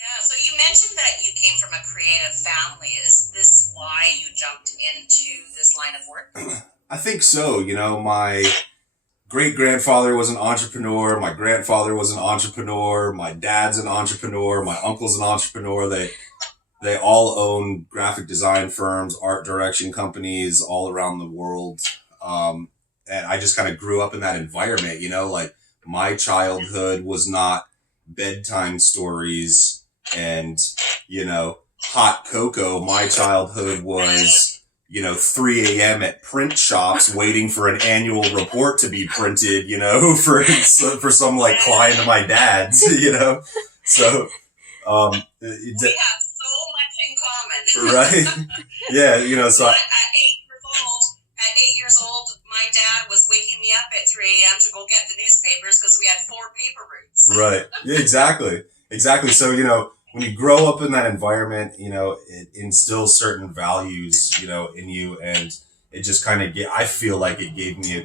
Yeah, so you mentioned that you came from a creative family. Is this why you jumped into this line of work? I think so. My great grandfather was an entrepreneur. My grandfather was an entrepreneur. My dad's an entrepreneur. My uncle's an entrepreneur. They all own graphic design firms, art direction companies all around the world. And I just kind of grew up in that environment. Like my childhood was not bedtime stories and hot cocoa. My childhood was 3 a.m. at print shops waiting for an annual report to be printed, for some like client of my dad's, So, We have so much in common. right? Yeah, so But at 8 years old, my dad was waking me up at 3 a.m. to go get the newspapers because we had 4 paper routes. right. Yeah, exactly. Exactly. So, when you grow up in that environment, it instills certain values, in you, and it just kind of I feel like it gave me a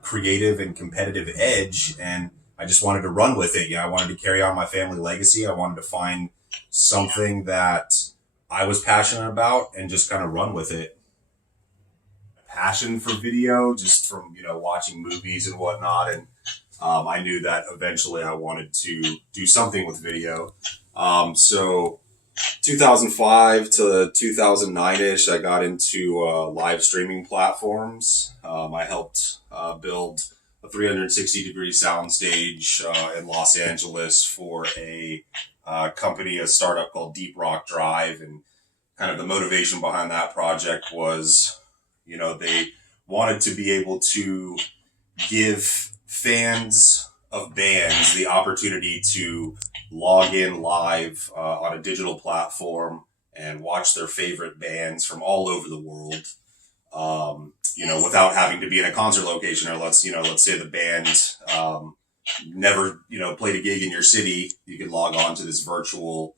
creative and competitive edge, and I just wanted to run with it. I wanted to carry on my family legacy. I wanted to find something that I was passionate about and just kind of run with it. Passion for video just from, watching movies and whatnot. And I knew that eventually I wanted to do something with video. So 2005 to 2009-ish, I got into live streaming platforms. I helped build a 360-degree soundstage in Los Angeles for a company, a startup called Deep Rock Drive. And kind of the motivation behind that project was, they wanted to be able to give fans of bands the opportunity to log in live on a digital platform and watch their favorite bands from all over the world. Without having to be in a concert location, or let's say the band never, played a gig in your city. You could log on to this virtual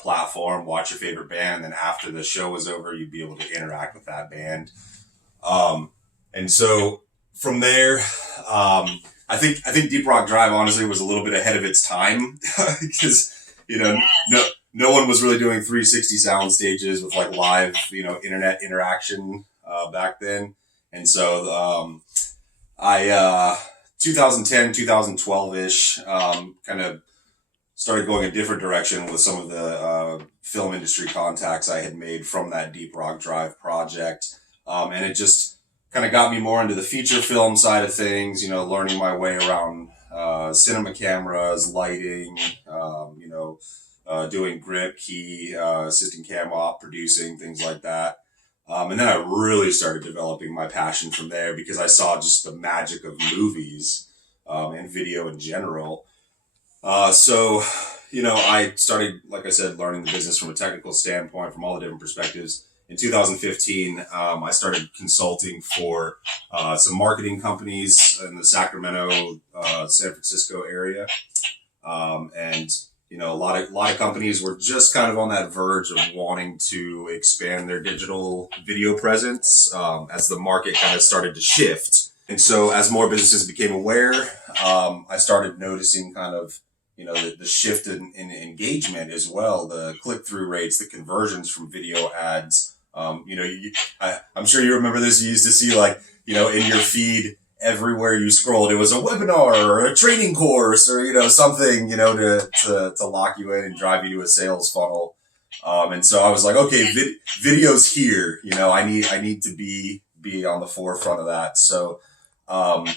platform, watch your favorite band, and then after the show was over, you'd be able to interact with that band. And so from there, I think Deep Rock Drive honestly was a little bit ahead of its time because no one was really doing 360 sound stages with like live internet interaction back then. And so I 2010 2012-ish kind of started going a different direction with some of the film industry contacts I had made from that Deep Rock Drive project. And it just kind of got me more into the feature film side of things, learning my way around cinema cameras, lighting, doing grip, key, assistant cam op, producing, things like that. And then I really started developing my passion from there because I saw just the magic of movies and video in general. So, I started, like I said, learning the business from a technical standpoint, from all the different perspectives. In 2015, I started consulting for some marketing companies in the Sacramento, San Francisco area. And a lot of companies were just kind of on that verge of wanting to expand their digital video presence as the market kind of started to shift. And so as more businesses became aware, I started noticing kind of the shift in engagement as well, the click-through rates, the conversions from video ads. I'm sure you remember this. You used to see like, in your feed everywhere you scrolled, it was a webinar or a training course or, something, to lock you in and drive you to a sales funnel. And so I was like, okay, video's here. I need to be on the forefront of that. So, I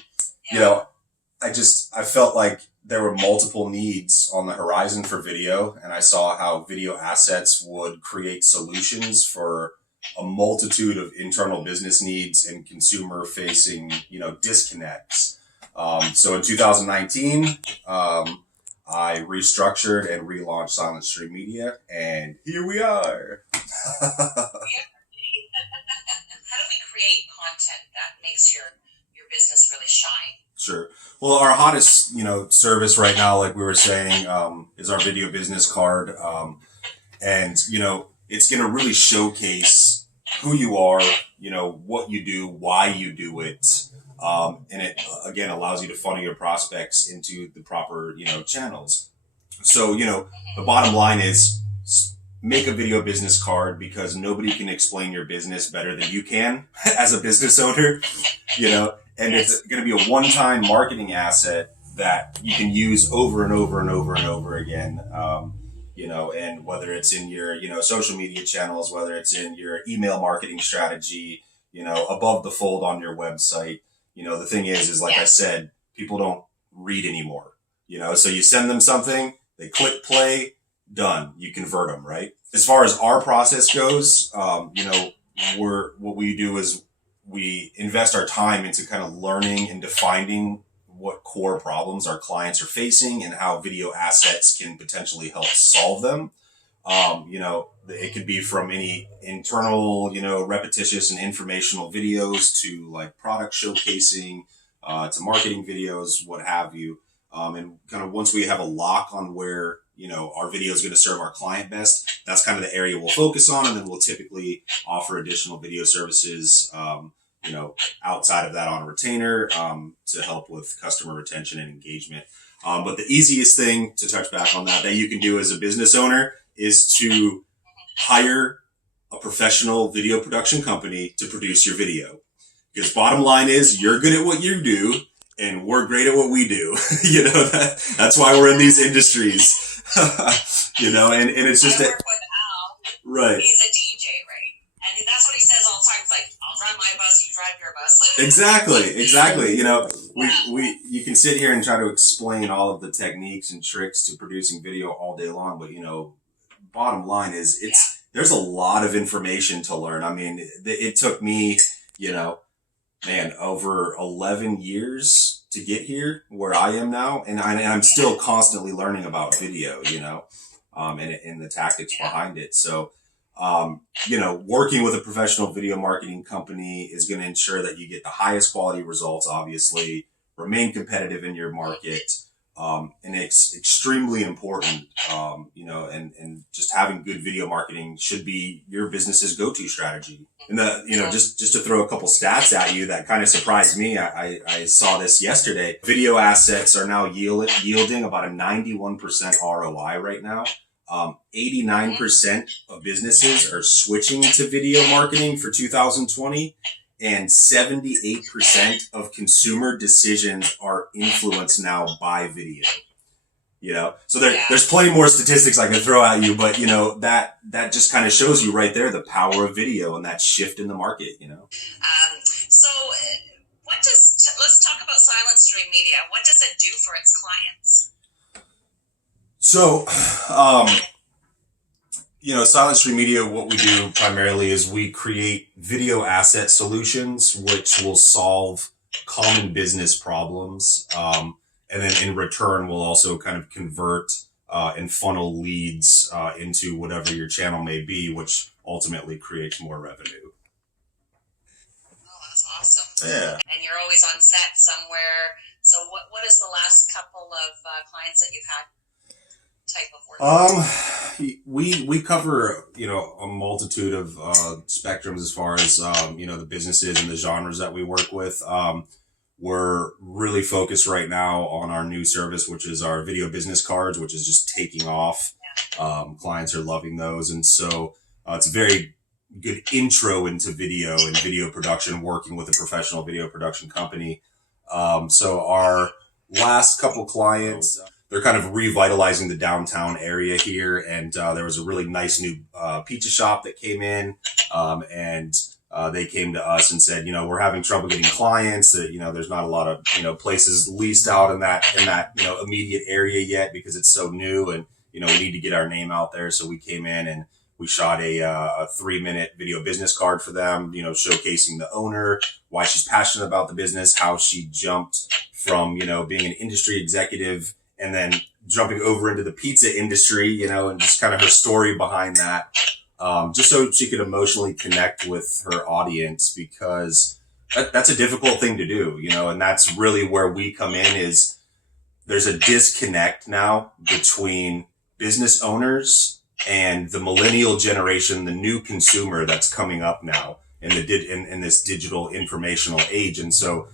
felt like there were multiple needs on the horizon for video, and I saw how video assets would create solutions for a multitude of internal business needs and consumer facing, disconnects. So in 2019, I restructured and relaunched Silent Stream Media, and here we are. How do we create content that makes your business really shine? Sure. Well, our hottest, service right now, like we were saying, is our video business card. And, it's going to really showcase who you are, what you do, why you do it. And it, again, allows you to funnel your prospects into the proper, channels. So, the bottom line is make a video business card, because nobody can explain your business better than you can as a business owner, and it's going to be a one-time marketing asset that you can use over and over and over and over again. And whether it's in your, social media channels, whether it's in your email marketing strategy, above the fold on your website. The thing is like I said, people don't read anymore, so you send them something, they click play, done. You convert them, right? As far as our process goes, what we do is we invest our time into kind of learning and defining what core problems our clients are facing and how video assets can potentially help solve them. It could be from any internal, repetitious and informational videos to like product showcasing, to marketing videos, what have you. And kind of once we have a lock on where, our video is going to serve our client best, that's kind of the area we'll focus on. And then we'll typically offer additional video services, outside of that on retainer, to help with customer retention and engagement. But the easiest thing to touch back on that you can do as a business owner is to hire a professional video production company to produce your video. Because bottom line is you're good at what you do and we're great at what we do. That's why we're in these industries. And it's just I work with Al. Right. He's a DJ, right? And that's what he says all the time. He's like, I'll drive my bus, you drive your bus. Exactly. You can sit here and try to explain all of the techniques and tricks to producing video all day long, but bottom line is there's a lot of information to learn. I mean, it took me, over 11 years to get here where I am now. And I'm still constantly learning about video, and the tactics behind it. So, working with a professional video marketing company is going to ensure that you get the highest quality results, obviously, remain competitive in your market. And it's extremely important, and just having good video marketing should be your business's go-to strategy. And just to throw a couple stats at you that kind of surprised me. I saw this yesterday. Video assets are now yielding about a 91% ROI right now. 89% of businesses are switching to video marketing for 2020. And 78% of consumer decisions are influenced now by video. So there's plenty more statistics I can throw at you, but that just kind of shows you right there the power of video and that shift in the market. So let's talk about Silent Stream Media. What does it do for its clients? So, Silent Stream Media, what we do primarily is we create video asset solutions, which will solve common business problems. And then in return, we'll also kind of convert and funnel leads into whatever your channel may be, which ultimately creates more revenue. Oh, that's awesome. Yeah. And you're always on set somewhere. So what is the last couple of clients that you've had? Type of work? We cover, a multitude of spectrums as far as, the businesses and the genres that we work with. We're really focused right now on our new service, which is our video business cards, which is just taking off. Clients are loving those. And so it's a very good intro into video and video production, working with a professional video production company. So our last couple clients, they're kind of revitalizing the downtown area here. And there was a really nice new pizza shop that came in. And they came to us and said, we're having trouble getting clients. There's not a lot of, places leased out in that immediate area yet because it's so new. And, we need to get our name out there. So we came in and we shot a 3-minute video business card for them, showcasing the owner, why she's passionate about the business, how she jumped from, being an industry executive and then jumping over into the pizza industry, and just kind of her story behind that, just so she could emotionally connect with her audience, because that's a difficult thing to do, and that's really where we come in. Is there's a disconnect now between business owners and the millennial generation, the new consumer that's coming up now in this digital informational age. And so,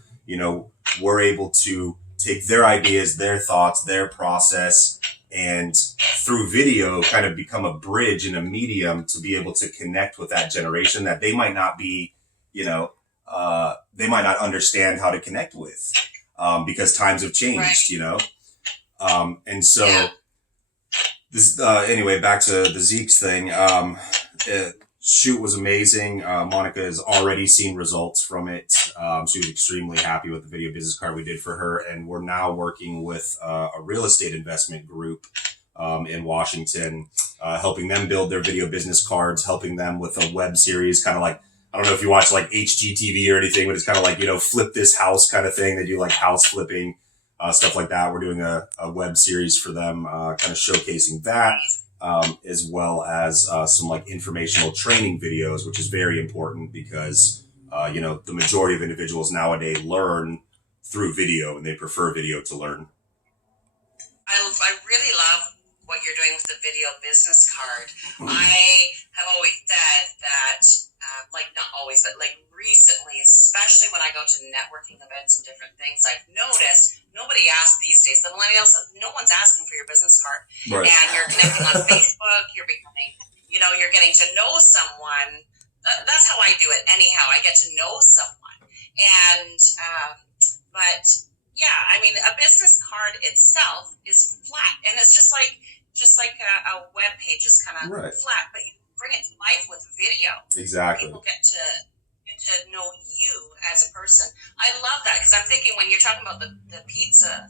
we're able to take their ideas, their thoughts, their process, and through video kind of become a bridge and a medium to be able to connect with that generation that they might not be, they might not understand how to connect with, because times have changed, and so this, anyway, back to the Zeke's thing. Shoot was amazing. Monica has already seen results from it. She was extremely happy with the video business card we did for her. And we're now working with a real estate investment group in Washington, helping them build their video business cards, helping them with a web series, kind of like, I don't know if you watch like HGTV or anything, but it's kind of like, flip this house kind of thing. They do like house flipping, stuff like that. We're doing a web series for them, kind of showcasing that. As well as some like informational training videos, which is very important because, the majority of individuals nowadays learn through video and they prefer video to learn. I really love what you're doing with the video business card. I have always said that, not always, but like recently, especially when I go to networking events and different things, I've noticed nobody asks these days. The millennials, no one's asking for your business card. Right. And you're connecting on Facebook, you're becoming, you're getting to know someone. That's how I do it anyhow. I get to know someone. And, but yeah, I mean, a business card itself is flat, and it's just like a web page is kind of flat, but you bring it to life with video. Exactly. People get to know you as a person. I love that, because I'm thinking when you're talking about the pizza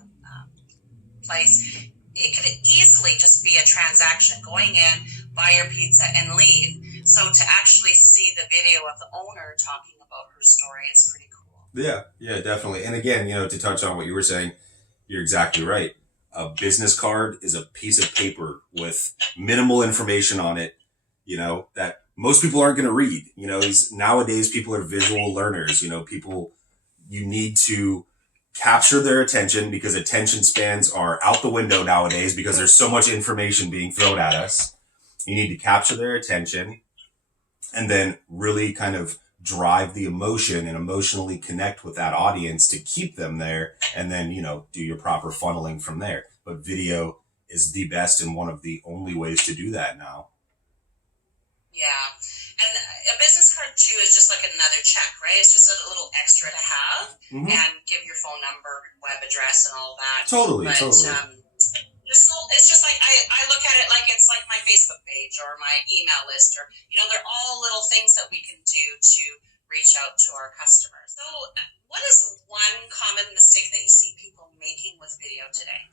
place, it could easily just be a transaction, going in, buy your pizza, and leave. So to actually see the video of the owner talking about her story is pretty cool. Yeah, definitely. And again, to touch on what you were saying, you're exactly right. A business card is a piece of paper with minimal information on it, that most people aren't going to read. Nowadays people are visual learners. You need to capture their attention, because attention spans are out the window nowadays because there's so much information being thrown at us. You need to capture their attention and then really kind of drive the emotion and emotionally connect with that audience to keep them there, and then, do your proper funneling from there. But video is the best and one of the only ways to do that now. Yeah. And a business card too is just like another check, right? It's just a little extra to have, and give your phone number, web address, and all that. Totally. It's just like I look at it like it's like my Facebook page or my email list, or they're all little things that we can do to reach out to our customers. So what is one common mistake that you see people making with video today?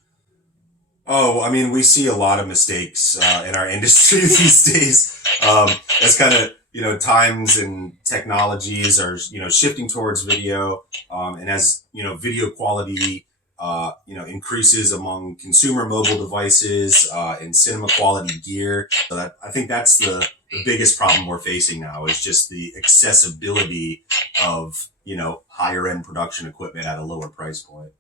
Oh, I mean, we see a lot of mistakes in our industry these days. That's kind of, times and technologies are, shifting towards video. And as, video quality, increases among consumer mobile devices and cinema quality gear. So I think that's the biggest problem we're facing now, is just the accessibility of, higher end production equipment at a lower price point.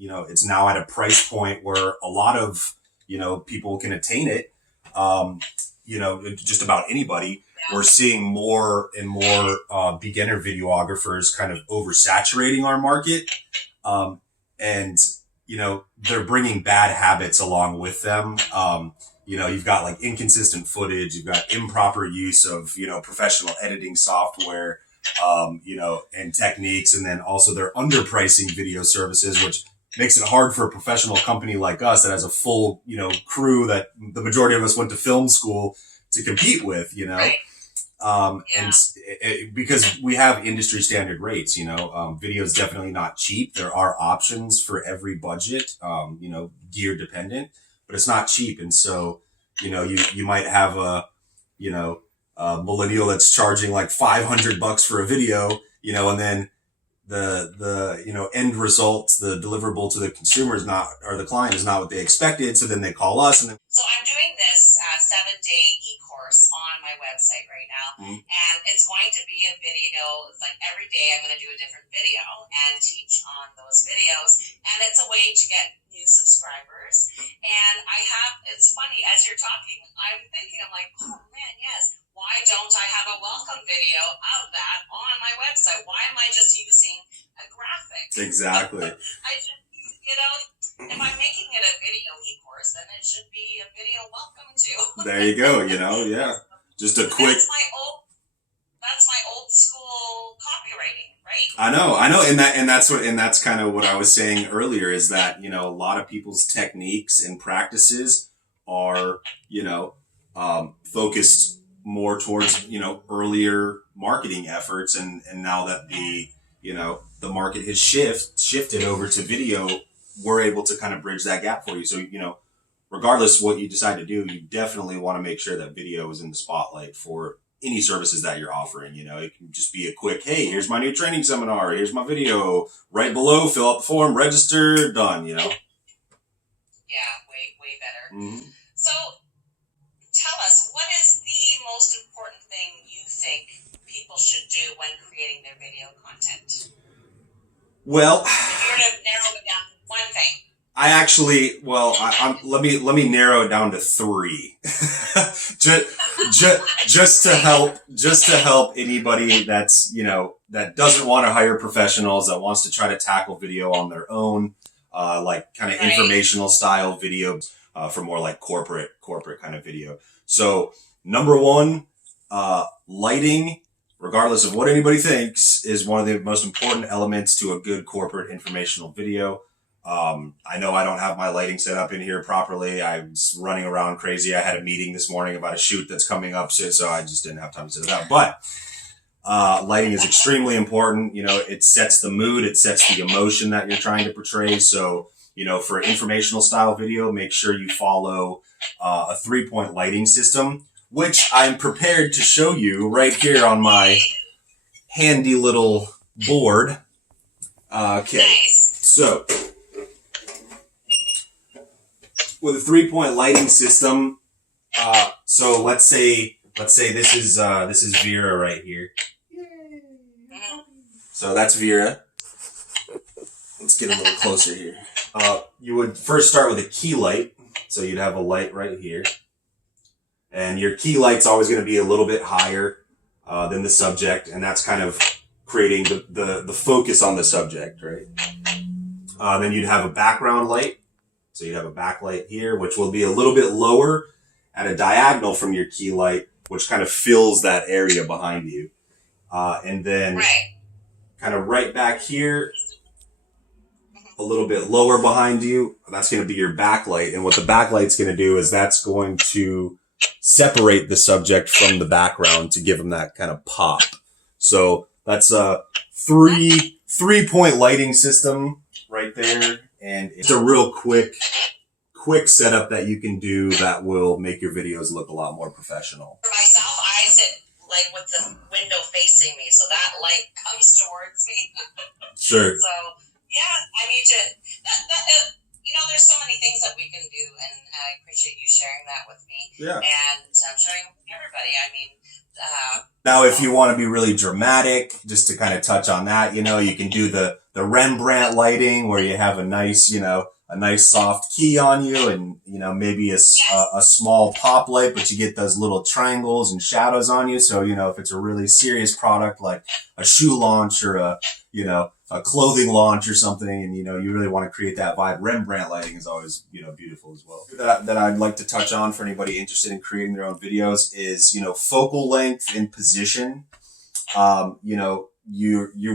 It's now at a price point where a lot of, people can attain it. Just about anybody. We're seeing more and more beginner videographers kind of oversaturating our market. And, they're bringing bad habits along with them. You've got like inconsistent footage, you've got improper use of, professional editing software, and techniques. And then also they're underpricing video services, which makes it hard for a professional company like us that has a full, crew that the majority of us went to film school to compete with, Right. And because we have industry standard rates, video is definitely not cheap. There are options for every budget, gear dependent, but it's not cheap. And so, you might have a millennial that's charging like $500 for a video, and then the end result, the deliverable to the consumer is not, or the client is not what they expected. So then they call us. And then, so I'm doing this 7-day e-course on my website right now, and it's going to be a video. It's like every day I'm going to do a different video and teach on those videos, and it's a way to get new subscribers. And it's funny, as you're talking, I'm like, oh man, yes. Why don't I have a welcome video of that on my website? Why am I just using a graphic? exactly. If I'm making it a video e-course, should be a video welcome to. There you go. Yeah. Just a quick. That's my old school copywriting, right? I know, and that's kind of what I was saying earlier is that, a lot of people's techniques and practices are, focused more towards, earlier marketing efforts. And now that the market has shifted over to video, we're able to kind of bridge that gap for you. So, regardless what you decide to do, you definitely want to make sure that video is in the spotlight for any services that you're offering. It can just be a quick, hey, here's my new training seminar, here's my video, right below, fill out the form, register, done, Yeah, way better. Mm-hmm. So tell us, what is the most important thing you think people should do when creating their video content? Well, if you were to narrow it down to one thing. Let me narrow it down to 3. just to help anybody that's, that doesn't want to hire professionals, that wants to try to tackle video on their own, like kind of informational style video, for more like corporate kind of video. So number 1, lighting, regardless of what anybody thinks, is one of the most important elements to a good corporate informational video. I know I don't have my lighting set up in here properly. I was running around crazy. I had a meeting this morning about a shoot that's coming up, so I just didn't have time to set it up. But lighting is extremely important. It sets the mood. It sets the emotion that you're trying to portray. So, for informational style video, make sure you follow a 3-point lighting system, which I'm prepared to show you right here on my handy little board. Okay, nice. So with a 3-point lighting system, so let's say this is Vera right here. So that's Vera. Let's get a little closer here. You would first start with a key light. So you'd have a light right here. And your key light's always going to be a little bit higher than the subject, and that's kind of creating the focus on the subject, right? Then you'd have a background light. So you'd have a backlight here, which will be a little bit lower at a diagonal from your key light, which kind of fills that area behind you. And then kind of right back here, a little bit lower behind you, that's going to be your backlight. And what the backlight's going to do is that's going to separate the subject from the background to give them that kind of pop. So that's a 3-point lighting system right there. And it's a real quick setup that you can do that will make your videos look a lot more professional. For myself, I sit like with the window facing me, so that light comes towards me. Sure. So yeah, I need to. There's so many things that we can do, and I appreciate you sharing that with me. Yeah. And sharing with everybody. I mean. Now, if you want to be really dramatic, just to kind of touch on that, you can do the Rembrandt lighting where you have a nice soft key on you, and maybe a small pop light, but you get those little triangles and shadows on you. So if it's a really serious product like a shoe launch or a clothing launch or something, and you really want to create that vibe, Rembrandt lighting is always beautiful as well. That I'd like to touch on for anybody interested in creating their own videos is focal length and position. You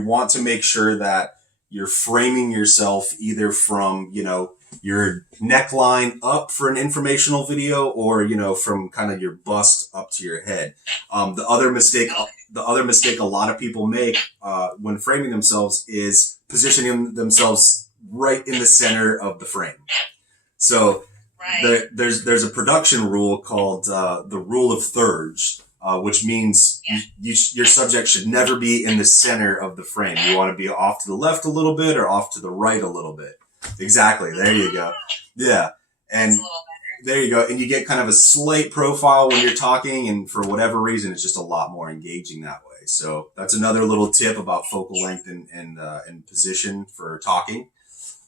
want to make sure that you're framing yourself either from your neckline up for an informational video, or from kind of your bust up to your head. The other mistake a lot of people make when framing themselves is positioning themselves right in the center of the frame. So there's a production rule called the rule of thirds, which means your subject should never be in the center of the frame. You want to be off to the left a little bit or off to the right a little bit. Exactly. There you go. Yeah. And there you go. And you get kind of a slight profile when you're talking, and for whatever reason, it's just a lot more engaging that way. So that's another little tip about focal length and position for talking.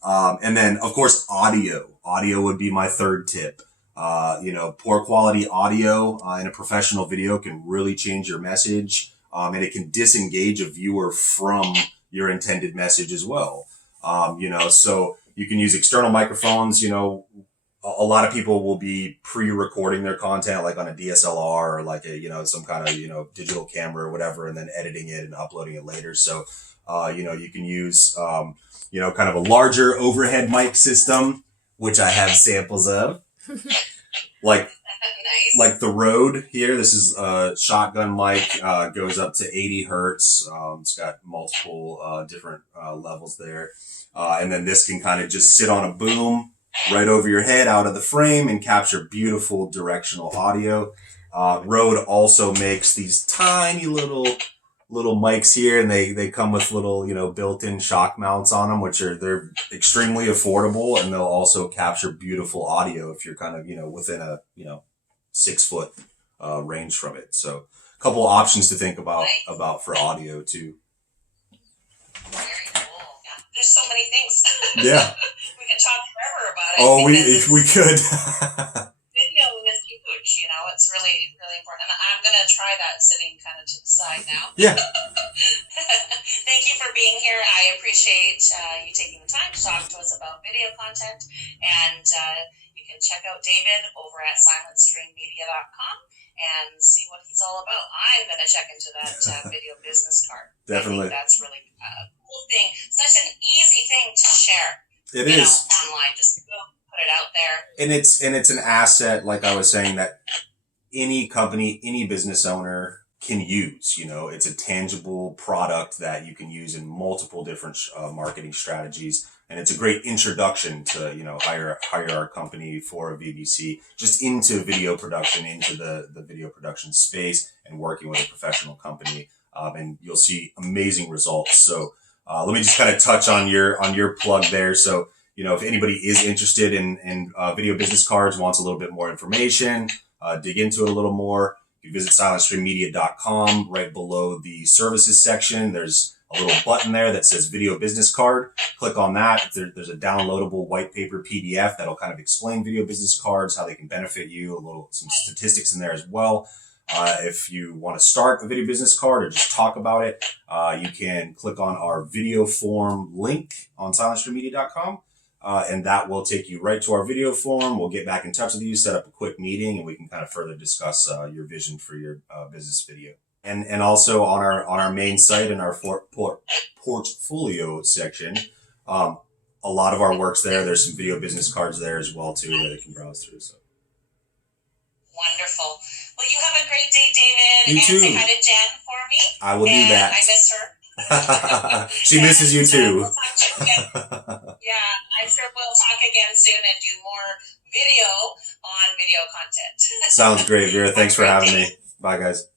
And then of course, audio would be my third tip. Poor quality audio in a professional video can really change your message. And it can disengage a viewer from your intended message as well. So you can use external microphones, a lot of people will be pre-recording their content like on a DSLR or like a, some kind of, digital camera or whatever, and then editing it and uploading it later. So, you can use, kind of a larger overhead mic system, which I have samples of. Like, Nice. like the Rode here, this is a shotgun mic, goes up to 80 hertz. It's got multiple different levels there. And then this can kind of just sit on a boom right over your head out of the frame and capture beautiful directional audio. Rode also makes these tiny little mics here, and they come with little, built-in shock mounts on them, they're extremely affordable, and they'll also capture beautiful audio if you're kind of, within a, 6-foot range from it. So a couple of options to think about for audio too. Very cool. Yeah. There's so many things. Yeah. We could talk forever about it. Oh, if we could. Video is huge, it's really, really important. And I'm going to try that sitting kind of to the side now. Yeah. Thank you for being here. I appreciate you taking the time to talk to us about video content. And you can check out David over at silentstreammedia.com and see what he's all about. I'm going to check into that video business card. Definitely. I think that's really a cool thing. Such an easy thing to share. It is. Online. Just go put it out there. And it's an asset, like I was saying, that any company, any business owner can use. It's a tangible product that you can use in multiple different marketing strategies. And it's a great introduction to, hire our company for a VBC just into video production, into the video production space, and working with a professional company. And you'll see amazing results. So let me just kind of touch on your plug there. So, if anybody is interested in video business cards, wants a little bit more information, dig into it a little more, you visit silentstreammedia.com. Right below the services section, there's a little button there that says video business card. Click on that. There's a downloadable white paper PDF that'll kind of explain video business cards, how they can benefit you, some statistics in there as well. If you want to start a video business card or just talk about it, you can click on our video form link on silentstreammedia.com. And that will take you right to our video form. We'll get back in touch with you, set up a quick meeting, and we can kind of further discuss your vision for your business video. And also on our main site in our portfolio section, a lot of our work's there. There's some video business cards there as well too that you can browse through. So wonderful. Well, you have a great day, David. You too. And say hi to Jen for me. I will do that. I miss her. She misses you too. We'll talk to you again. Yeah, I'm sure we'll talk again soon and do more video on video content. Sounds great, Vera. Thanks for having me. Bye, guys.